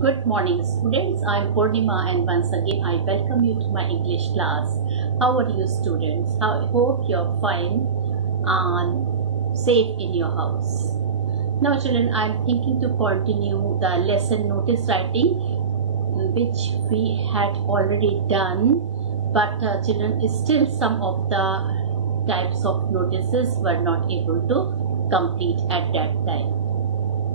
Good morning, students. I'm Purnima, and once again I welcome you to my English class. How are you, students? I hope you're fine and safe in your house. Now, children, I'm thinking to continue the lesson notice writing, which we had already done, but children, still some of the types of notices were not able to complete at that time.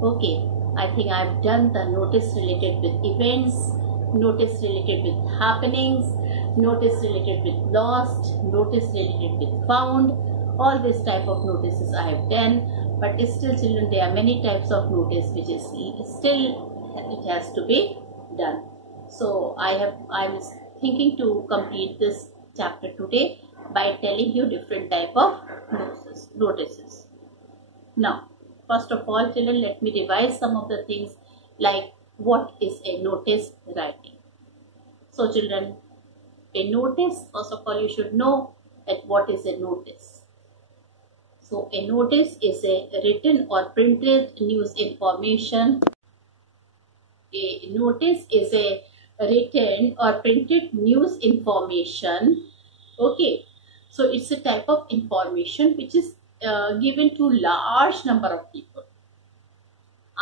Okay. I think I've done the notice related with events, notice related with happenings, notice related with lost, notice related with found. All this type of notices I have done, but still, children, there are many types of notice which is still it has to be done. So I'm thinking to complete this chapter today by telling you different type of notices. Now, first of all, children, let me revise some of the things like what is a notice writing. So, children, a notice, first of all, you should know that what is a notice. So, a notice is a written or printed news information. A notice is a written or printed news information. Okay, so it's a type of information which is given to large number of people.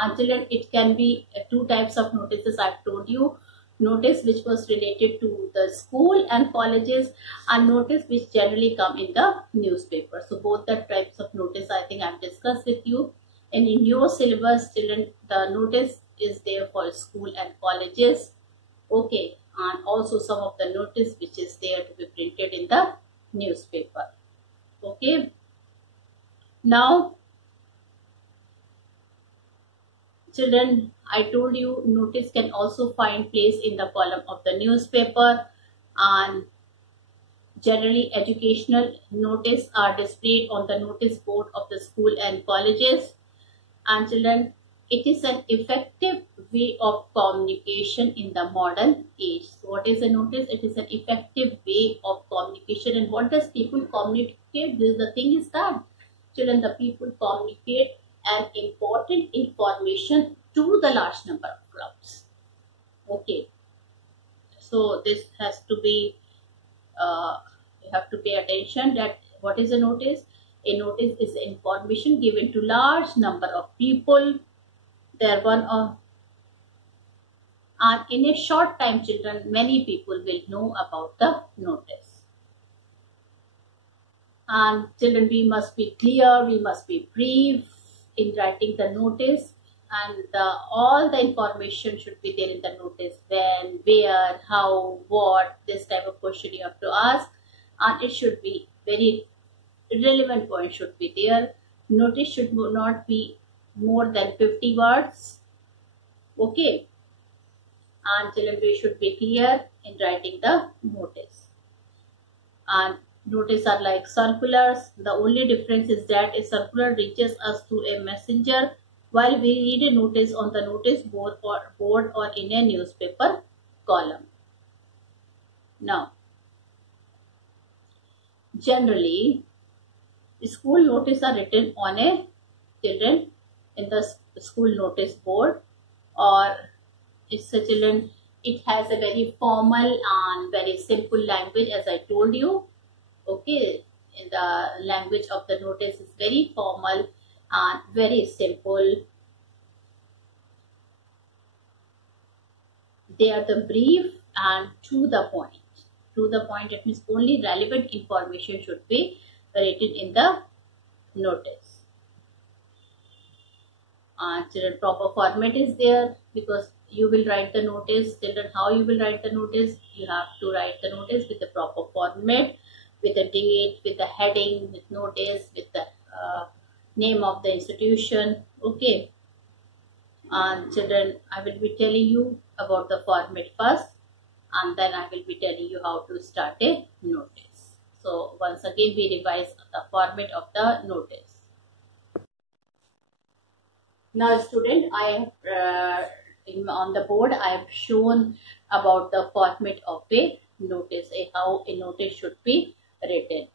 And children, it can be two types of notices. I've told you, notice which was related to the school and colleges, and notice which generally come in the newspaper. So both the types of notice I think I've discussed with you. And in your syllabus, children, the notice is there for school and colleges. Okay, and also some of the notice which is there to be printed in the newspaper. Okay, now children, I told you notice can also find place in the column of the newspaper, and generally educational notice are displayed on the notice board of the school and colleges. And children, it is an effective way of communication in the modern age. So what is a notice? It is an effective way of communication. And what does people communicate? The thing is that, children, the people communicate an important information to the large number of crowds. Okay. So this has to be, you have to pay attention that what is a notice? A notice is information given to large number of people. And in a short time, children, many people will know about the notice. And children, we must be clear, we must be brief in writing the notice, and all the information should be there in the notice: when, where, how, what. This type of question you have to ask, and it should be very relevant point should be there. Notice should not be more than 50 words. Okay, and children, we should be clear in writing the notice. And notice are like circulars. The only difference is that a circular reaches us through a messenger, while we read a notice on the notice board or in a newspaper column. Now, generally, school notice are written on a children in the school notice board, or it's a children. It has a very formal and very simple language, as I told you. Okay, in the language of the notice is very formal and very simple. They are the brief and to the point. To the point, it means only relevant information should be written in the notice. And children, proper format is there, because you will write the notice. Children, how you will write the notice? You have to write the notice with the proper format, with the date, with the heading, with notice, with the name of the institution. Okay. And children, I will be telling you about the format first, and then I will be telling you how to start a notice. So once again, we revise the format of the notice. Now, student, I have on the board I have shown about the format of a notice, how a notice should be written.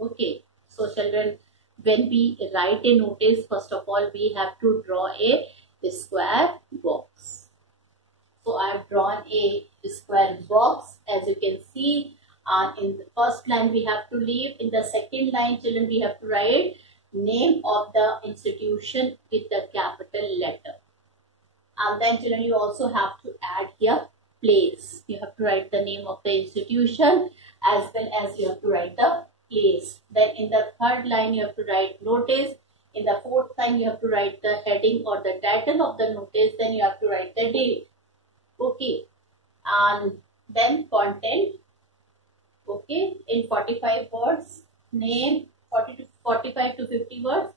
Okay, so children, when we write a notice, first of all, we have to draw a square box. So I have drawn a square box. As you can see, in the first line we have to leave. In the second line, children, we have to write name of the institution with the capital letter. And then, children, you also have to add here place. You have to write the name of the institution as well as you have to write the place. Then in the third line, you have to write notice. In the fourth line, you have to write the heading or the title of the notice. Then you have to write the date. Okay. And then content. Okay. In 45 words, name, 45 to 50 words,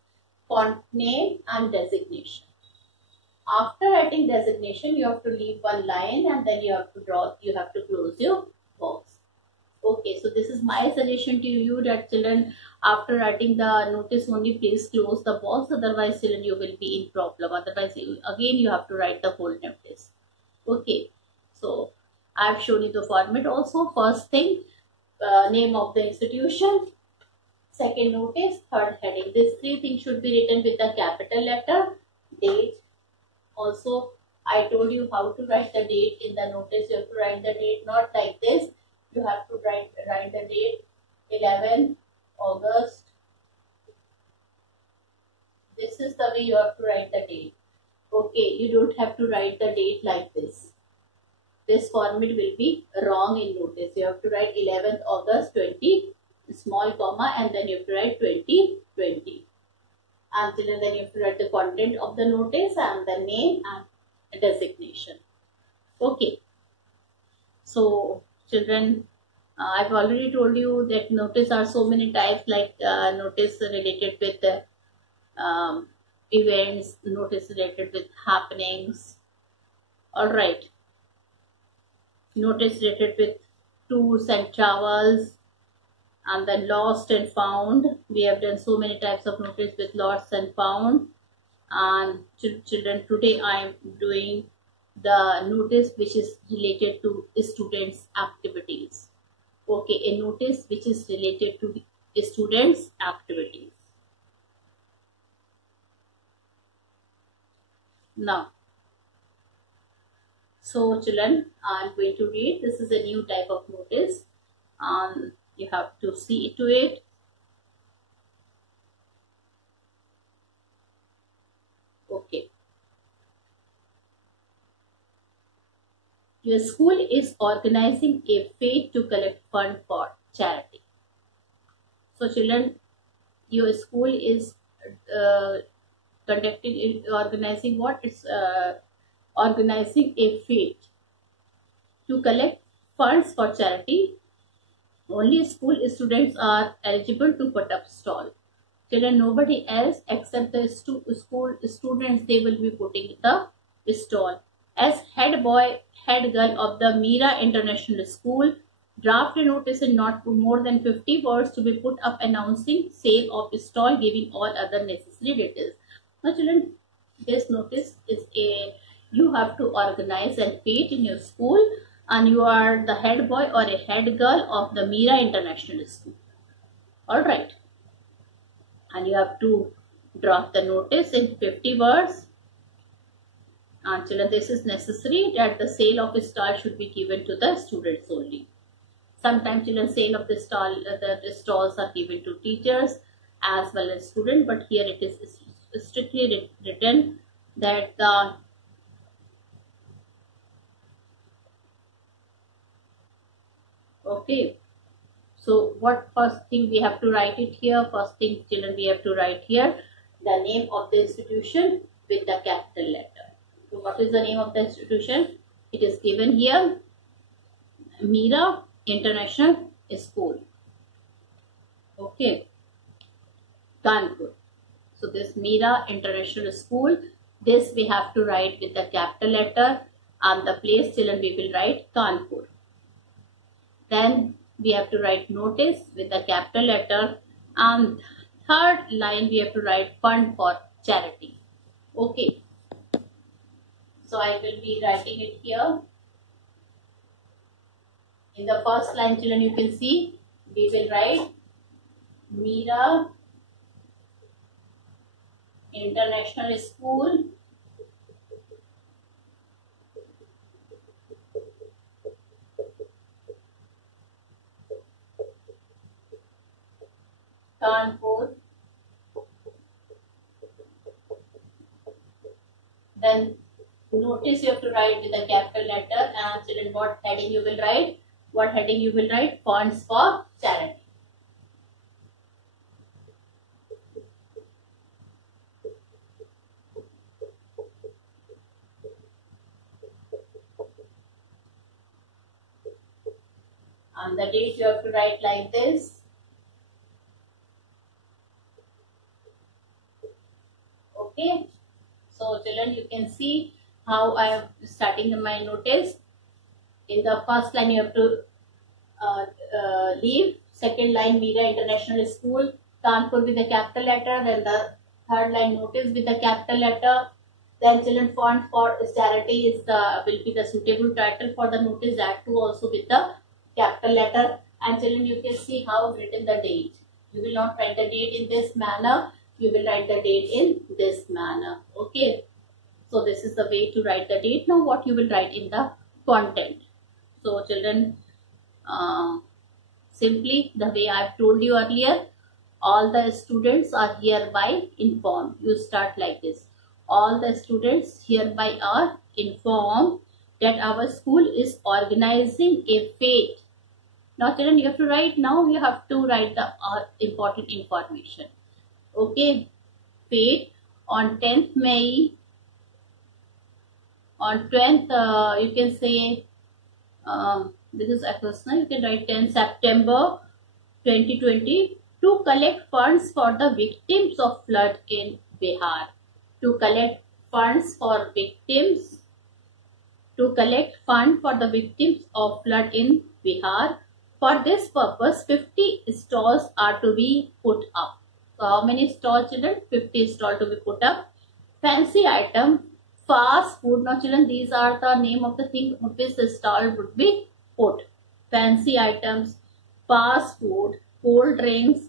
font name and designation. After writing designation, you have to leave one line and then you have to close your box. Okay, so this is my suggestion to you that children, after writing the notice only, please close the box. Otherwise, children, you will be in problem. Otherwise, again, you have to write the whole notice. Okay, so I have shown you the format also. First thing, name of the institution. Second, notice. Third, heading. These three things should be written with the capital letter. Date. Also, I told you how to write the date in the notice. You have to write the date not like this. You have to write the date 11 August. This is the way you have to write the date. Okay, you don't have to write the date like this. This format will be wrong in notice. You have to write 11th August 20, small comma, and then you have to write 2020. And then you have to write the content of the notice and the name and designation. Okay. So, children, I've already told you that notice are so many types, like notice related with events, notice related with happenings. Alright. Notice related with tours and travels. And then lost and found. We have done so many types of notice with lost and found. And children, today I am doing the notice which is related to students' activities. Okay, a notice which is related to students' activities. Now, so children, I am going to read. This is a new type of notice. You have to see to it. Okay. Your school is organizing a fete to collect fund for charity. So children, your school is organizing what? It's organizing a fete to collect funds for charity. Only school students are eligible to put up stall. Children, nobody else except the school students, they will be putting the stall. As head boy, head girl of the Mira International School, draft a notice in not more than 50 words to be put up announcing sale of stall, giving all other necessary details. Now children, this notice is you have to organize a fete in your school, and you are the head boy or a head girl of the Mira International School. Alright. And you have to draft the notice in 50 words. And children, this is necessary that the sale of a stall should be given to the students only. Sometimes children, sale of the stalls are given to teachers as well as students, but here it is strictly written that the okay. So what first thing we have to write it here? First thing, children, we have to write here the name of the institution with the capital letter. So what is the name of the institution? It is given here, Mira International School. Okay, Kanpur. So this Mira International School, this we have to write with the capital letter, and the place, children, we will write Kanpur. Then we have to write notice with the capital letter, and third line we have to write fund for charity. Okay. So I will be writing it here. In the first line, children, you can see we will write Mira International School Kanpur. Then notice you have to write with a capital letter, and children, what heading you will write? What heading you will write? Funds for charity. And the date you have to write like this. Okay. So children, you can see how I am starting my notice. In the first line you have to leave. Second line, Mira International School, Kanpur with a capital letter. Then the third line, notice with a capital letter. Then children, fund for charity is will be the suitable title for the notice, that too also with the capital letter. And children, you can see how I've written the date. You will not write the date in this manner. You will write the date in this manner. Okay. So this is the way to write the date. Now what you will write in the content. So children, simply the way I have told you earlier, all the students are hereby informed. You start like this. All the students hereby are informed that our school is organizing a fete. Now children, you have to write, now you have to write the important information. Okay. Fete on 10th May, on 20th, you can say, this is August, you can write 10 September 2020 to collect funds for the victims of flood in Bihar. To collect funds for victims, to collect fund for the victims of flood in Bihar. For this purpose, 50 stalls are to be put up. So how many stalls, children? 50 stalls to be put up. Fancy item, fast food. Now children, these are the name of the thing on which the stall would be put. Fancy items, fast food, cold drinks,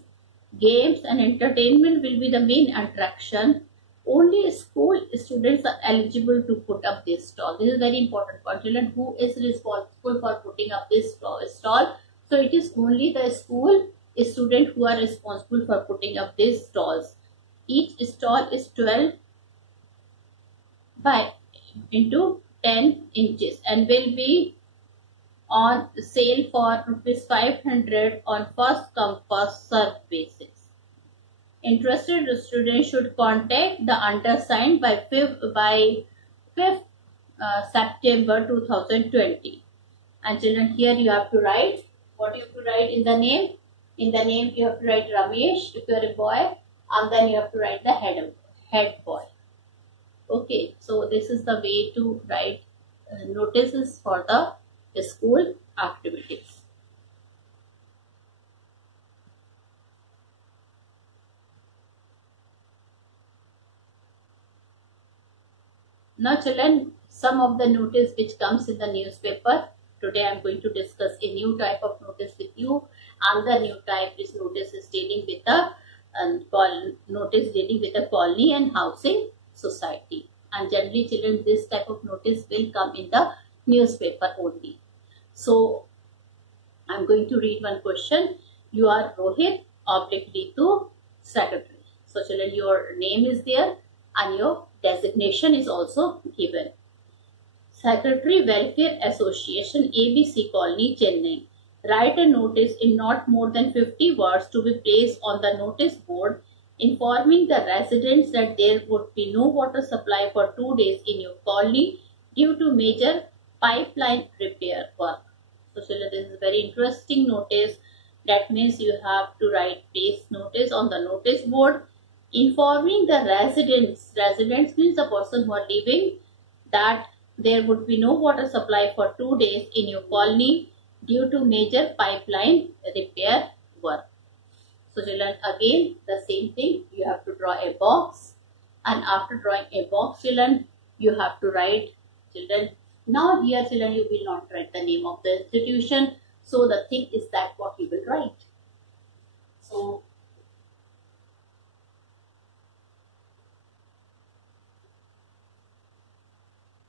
games and entertainment will be the main attraction. Only school students are eligible to put up this stall. This is very important for children. Who is responsible for putting up this stall? So it is only the school student who are responsible for putting up these stalls. Each stall is 12 by into 10 inches and will be on sale for ₹500 on first come first serve basis. Interested students should contact the undersigned by 5th September 2020. And children, here you have to write, what you have to write in the name? In the name you have to write Ramesh if you are a boy, and then you have to write the head boy. Okay, so this is the way to write notices for the school activities. Now children, some of the notice which comes in the newspaper. Today I am going to discuss a new type of notice with you, and the new type is notice is dealing with the notice dealing with the colony and housing society. And generally children, this type of notice will come in the newspaper only. So I am going to read one question. You are Rohit /Ritu, secretary. So children, your name is there and your designation is also given. Secretary, Welfare Association, ABC Colony, Chennai. Write a notice in not more than 50 words to be placed on the notice board informing the residents that there would be no water supply for 2 days in your colony due to major pipeline repair work. So children, this is a very interesting notice. That means you have to write place notice on the notice board informing the residents. Residents means the person who are living, that there would be no water supply for 2 days in your colony due to major pipeline repair work. So children, again the same thing, you have to draw a box, and after drawing a box children, you have to write, children, now here children, you will not write the name of the institution. So the thing is that what you will write. So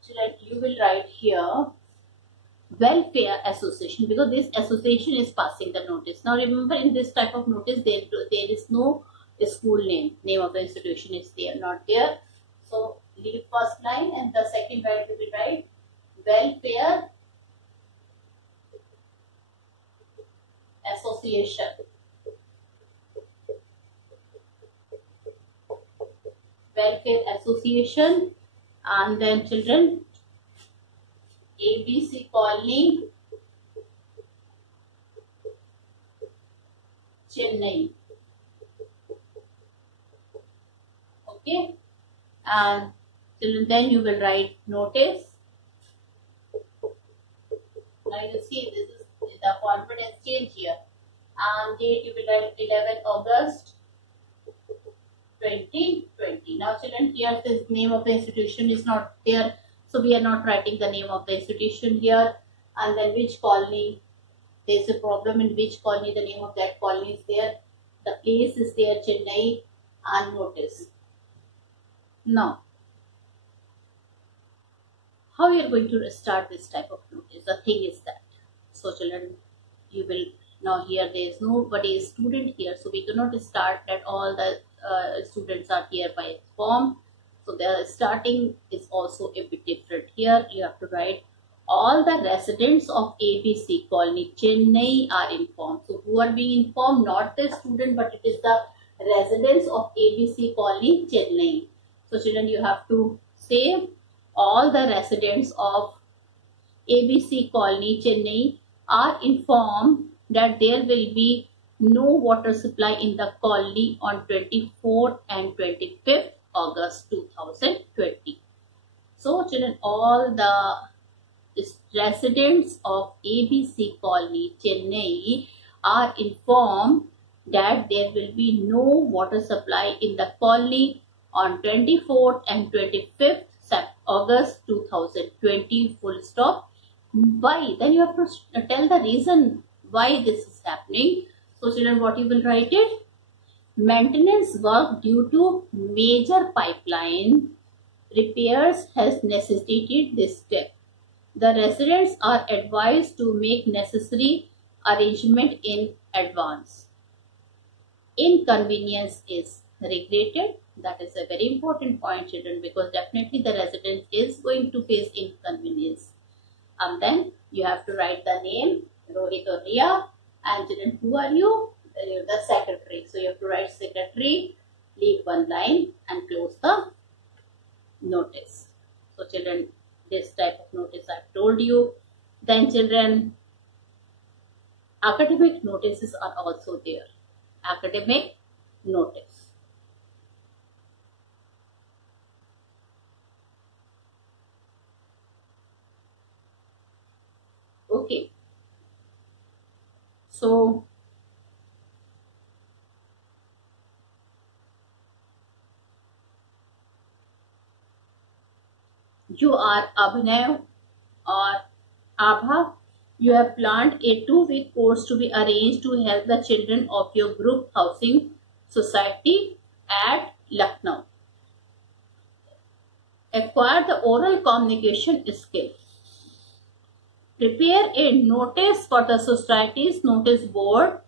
children, you will write here welfare association, because this association is passing the notice. Now remember, in this type of notice there is no school name of the institution is there, not there. So leave first line, and the second line will be write welfare association. Welfare association. And then children, ABC Colony, Chennai. Okay, and children, then you will write notice. Now you see this is the format has changed here, and date you will write 11 August 2020. Now children, here the name of the institution is not there, so we are not writing the name of the institution here. And then which colony, there is a problem in which colony, the name of that colony is there, the place is there, Chennai, and notice. Now how we are going to start this type of notice? The thing is that, so children, you will now here there is nobody is student here, so we cannot start that all the students are here by form. So the starting is also a bit different. Here you have to write all the residents of ABC Colony, Chennai are informed. So who are being informed? Not the student, but it is the residents of ABC Colony, Chennai. So children, you have to say all the residents of ABC Colony, Chennai are informed that there will be no water supply in the colony on 24th and 25th August 2020. So children, all the residents of ABC Colony, Chennai are informed that there will be no water supply in the colony on 24th and 25th August 2020, full stop. Why? Then you have to tell the reason why this is happening. So children, what you will write it? Maintenance work due to major pipeline repairs has necessitated this step. The residents are advised to make necessary arrangement in advance. Inconvenience is regretted. That is a very important point, children, because definitely the resident is going to face inconvenience. And then you have to write the name, Rohit or Riya, and children, who are you? You're the secretary. So you have to write secretary, leave one line and close the notice. So children, this type of notice I've told you. Then children, academic notices are also there. Academic notice. Okay. So you are Abhinav or Abha. You have planned a 2-week course to be arranged to help the children of your group housing society at Lucknow acquire the oral communication skill. Prepare a notice for the society's notice board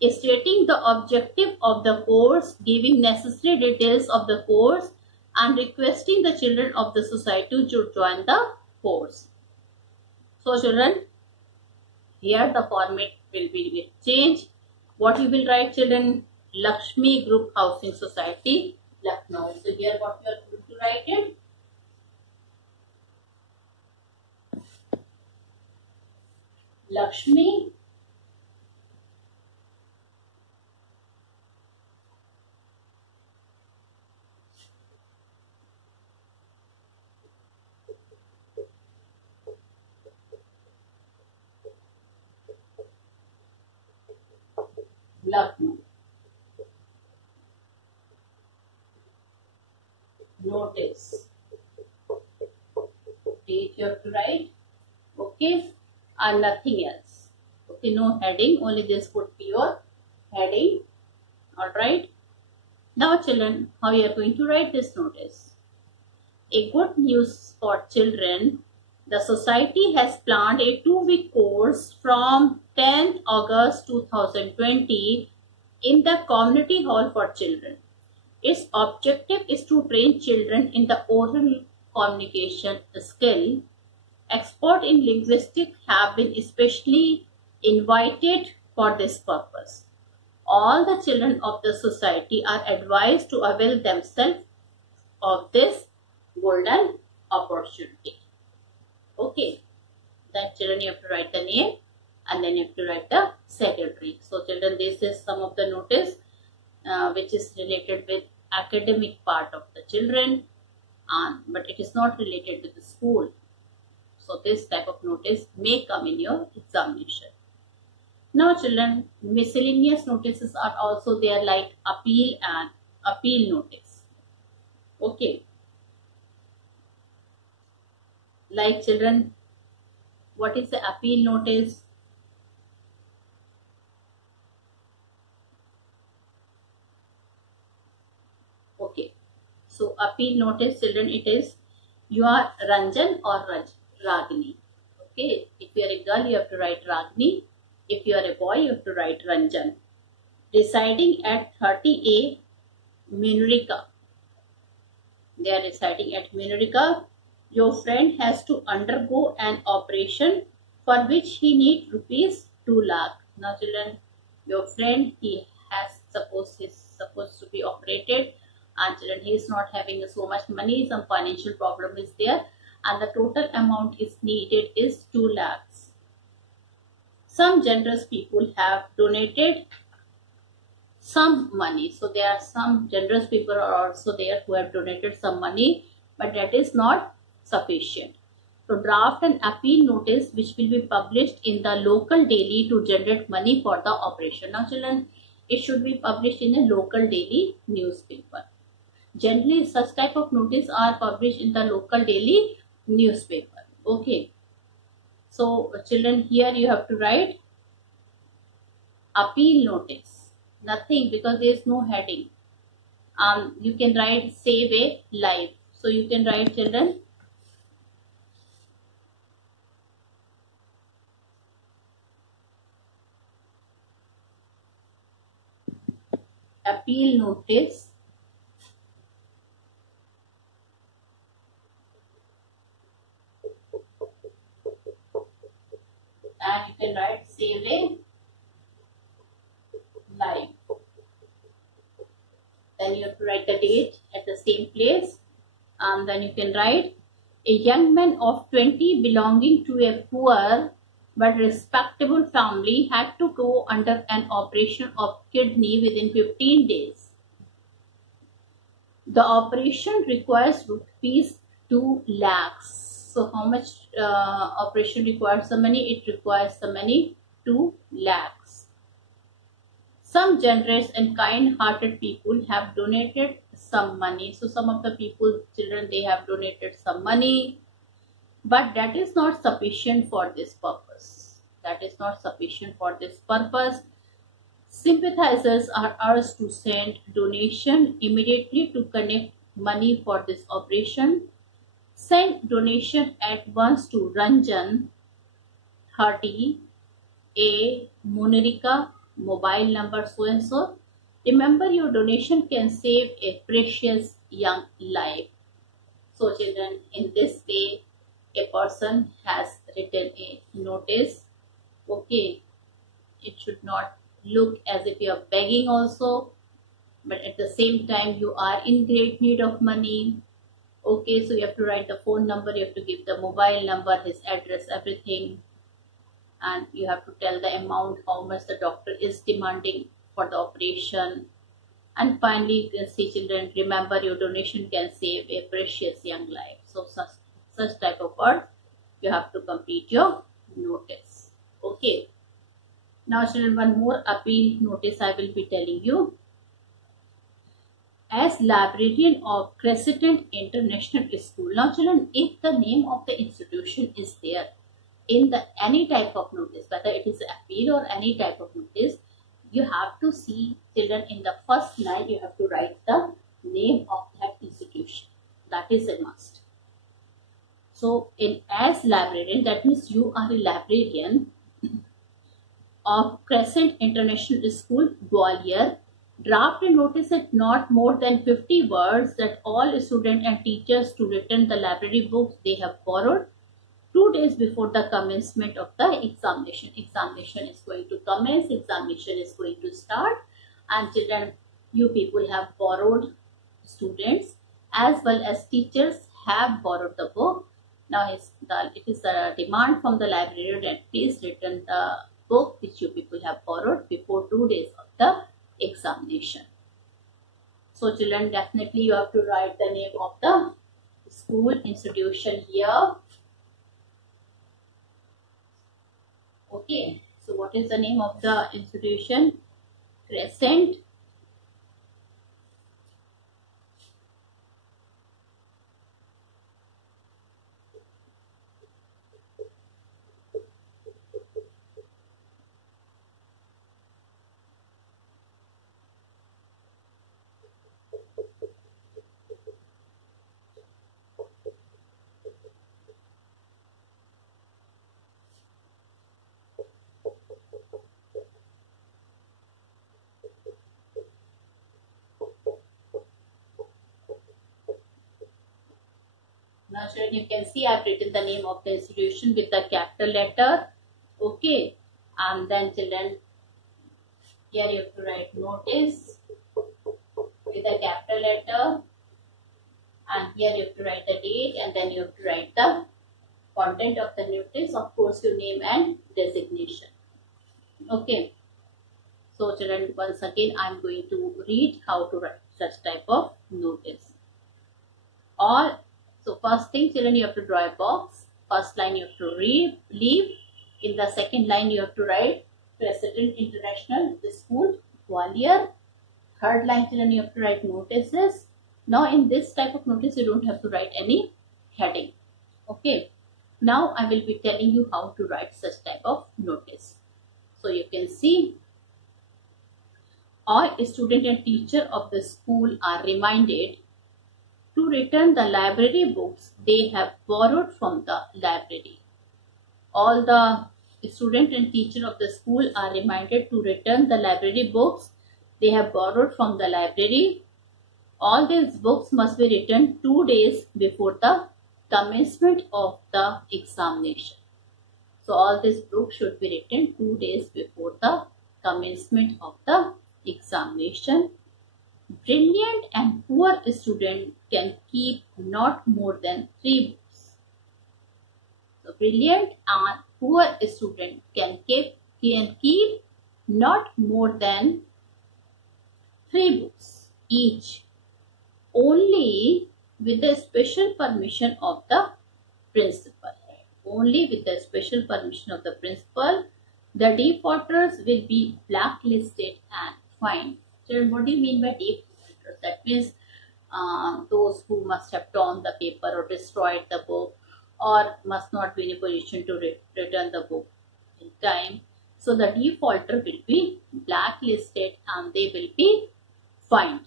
stating the objective of the course, giving necessary details of the course, and requesting the children of the society to join the course. So children, here the format will be changed. What you will write, children? Lakshmi Group Housing Society, Lucknow. So here what you are going to write it? Lakshmi Lucknow. Notice. Date you have to write. Okay. And nothing else. Okay. No heading. Only this would be your heading. Alright. Now children, how you are going to write this notice? A good news for children The society has planned a 2-week course from 10th August 2020 in the community hall for children. Its objective is to train children in the oral communication skill. Experts in linguistics have been especially invited for this purpose. All the children of the society are advised to avail themselves of this golden opportunity. Okay, then children, you have to write the name and then you have to write the secretary. So children, this is some of the notice which is related with academic part of the children, but it is not related to the school. So this type of notice may come in your examination. Now children, miscellaneous notices are also there, like appeal and appeal notice. Okay. Like children, what is the appeal notice? Okay. So appeal notice, children, it is you are Ranjan or Ragini. Okay. If you are a girl, you have to write Ragini. If you are a boy, you have to write Ranjan. Residing at 30A Minurika. They are residing at Minurika. Your friend has to undergo an operation for which he needs rupees 2 lakh. Now children, your friend, he has he's supposed to be operated, and children, he is not having so much money, some financial problem is there, and the total amount is needed is 2 lakhs. Some generous people have donated some money. So there are some generous people are also there who have donated some money, but that is not sufficient. So draft an appeal notice which will be published in the local daily to generate money for the operation. Now children, it should be published in a local daily newspaper. Generally such type of notice are published in the local daily newspaper. Okay. So children, here you have to write appeal notice. Nothing, because there is no heading. You can write save a life. So you can write, children, appeal notice and you can write save a life. Then you have to write the date at the same place, and then you can write a young man of 20 belonging to a poor but respectable family had to go under an operation of kidney within 15 days. The operation requires rupees 2 lakhs. So how much operation requires the money? It requires the money 2 lakhs. Some generous and kind-hearted people have donated some money. So some of the people, children, they have donated some money, but that is not sufficient for this purpose. That is not sufficient for this purpose. Sympathizers are urged to send donation immediately to connect money for this operation. Send donation at once to Ranjan, 30, A, Munirika, mobile number so and so. Remember, your donation can save a precious young life. So children, in this way, a person has written a notice. Okay, it should not look as if you are begging also, but at the same time you are in great need of money. Okay, so you have to write the phone number, you have to give the mobile number, his address, everything, and you have to tell the amount, how much the doctor is demanding for the operation. And finally, you can see, children, remember, your donation can save a precious young life. So such type of words you have to complete your notice. Okay. Now children, one more appeal notice I will be telling you. As librarian of Crescent International School. Now children, if the name of the institution is there in the any type of notice, whether it is appeal or any type of notice, you have to see, children, in the first line you have to write the name of that institution. That is a must. So as librarian, that means you are a librarian of Crescent International School, Gwalior. Draft a notice at not more than 50 words that all students and teachers to return the library books they have borrowed 2 days before the commencement of the examination. Examination is going to commence, examination is going to start, and children, you people have borrowed, students as well as teachers have borrowed the book. Now it is a demand from the librarian that please return the book which you people have borrowed before 2 days of the examination. So children, definitely you have to write the name of the school, institution here. Okay, so what is the name of the institution? Crescent Now children, you can see I have written the name of the institution with the capital letter. Okay, and then children, here you have to write notice with the capital letter, and here you have to write the date, and then you have to write the content of the notice, of course your name and designation. Okay, so children, once again I am going to read how to write such type of notice. So first thing children, you have to draw a box. First line you have to leave. In the second line you have to write Crescent International School, Gwalior. Third line children, you have to write notices. Now in this type of notice you don't have to write any heading. Okay. Now I will be telling you how to write such type of notice. So you can see all student and teacher of the school are reminded to return the library books they have borrowed from the library. All the student and teacher of the school are reminded to return the library books they have borrowed from the library. All these books must be returned 2 days before the commencement of the examination. So all these books should be written 2 days before the commencement of the examination. Brilliant and poor student can keep not more than 3 books. So brilliant and poor student can keep not more than 3 books each, only with the special permission of the principal. Only with the special permission of the principal. The defaulters will be blacklisted and fined. Children, what do you mean by defaulters? That means those who must have torn the paper or destroyed the book, or must not be in a position to return the book in time. So the defaulter will be blacklisted and they will be fined.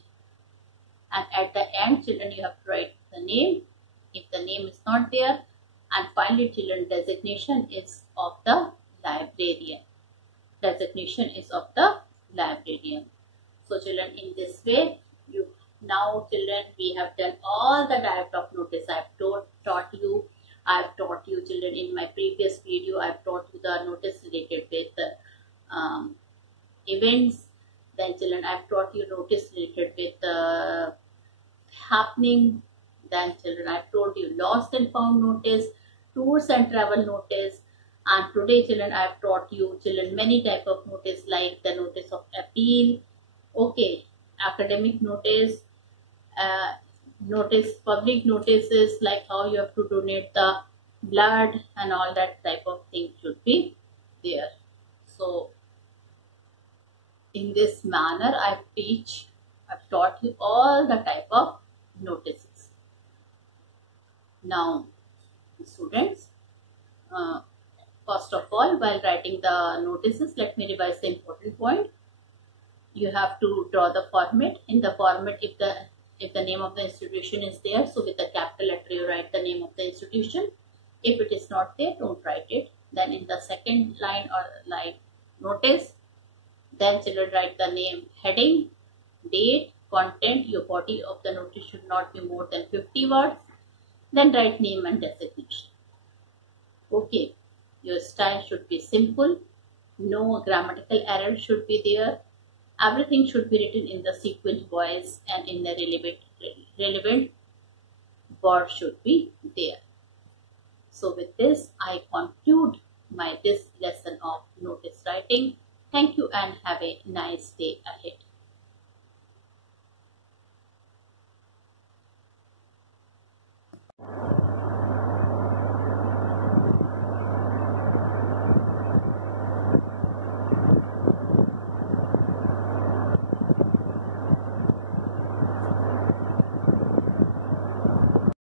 And at the end, children, you have to write the name if the name is not there. And finally, children, designation is of the librarian. Designation is of the librarian. So children, in this way, now children, we have done all the type of notice. I have taught you children in my previous video. I have taught you the notice related with events. Then children, I have taught you notice related with happening. Then children, I have told you lost and found notice, tours and travel notice. And today children, I have taught you children many type of notice, like the notice of appeal, okay, academic notice, public notices, like how you have to donate the blood and all that type of thing should be there. So in this manner I've taught you all the type of notices. Now students, first of all, while writing the notices, let me revise the important point. You have to draw the format. In the format, if the name of the institution is there, so with the capital letter you write the name of the institution. If it is not there, don't write it. Then in the second line or like notice, then children write the name, heading, date, content. Your body of the notice should not be more than 50 words. Then write name and designation. Okay, your style should be simple. No grammatical error should be there. Everything should be written in the sequence voice and in the relevant word should be there. So with this, I conclude this lesson of notice writing. Thank you and have a nice day ahead.